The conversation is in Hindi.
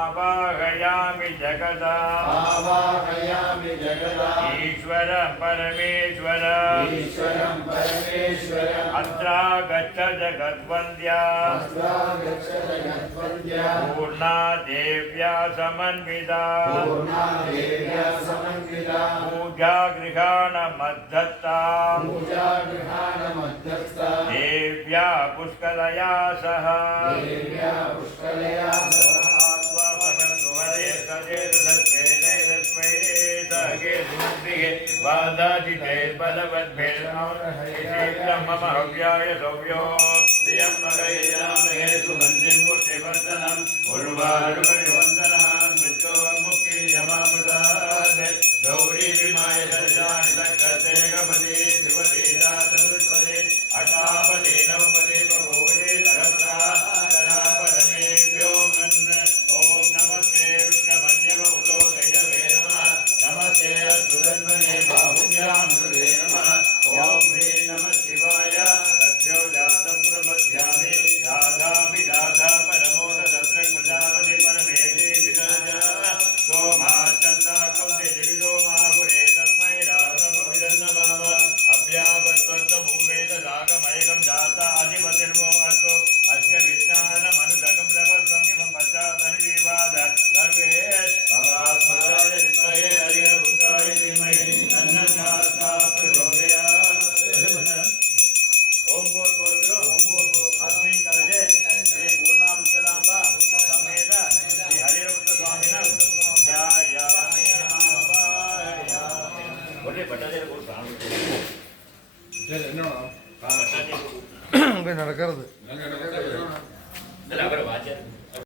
आवाहयामि जगदा ईश्वरं परमेश्वर अत्रागच्छ जगद्वन्द्या पूर्णा देव्या समन्विता पूजा गृहाण मद्धत्ता देव्या पुष्कलया सह मम हव्याय सौव्यो प्रियं मगयामहे सुगन्धिं पुष्टिवर्धनम् उर्वारुकविवन्दनान् मृत्योर्मुक्तियमामृतात् गौरी विमाय दर्शानि दक्षते गपति त्रिपति चतुष्पदे अष्टापदे नवपदे बभूवदे सहस्राक्षरा परमेभ्यो मन् ॐ नमस्ते विष्णुमन्यवतो दैववे नमः नमस्ते अस्तुतन्वने बाहुभ्यां कृते नमः ॐ ह्रीं नमः शिवाय तद्भ्यो जातं प्रपद्यामि राधापि राधा परमोद तत्र प्रजापति परमेशे विराज सोमाचन्द्राकं दिविदो माहुरे तस्मै राघवविदन्नमाम अभ्यावत्वन्तमुवेद रागमयगं जाता अधिपतिर्वो अस्तु अस्य विज्ञानमनुजगं प्रवर्गम् इमं पश्चादनुजीवाद सर्वे भवात्मजाय विद्महे हरिहरपुत्राय धीमहि तन्नः प्रचोदयात्। ओम बोल अस्मिन् कलशे श्री पूर्णापुष्कलाम्बा समेत श्री हरिहरपुत्र स्वामिनः ध्यायामि आवाहयामि। बोले भट्टाचार्य बोल स्वामी நடக்கிறது அவர் வாச்சார்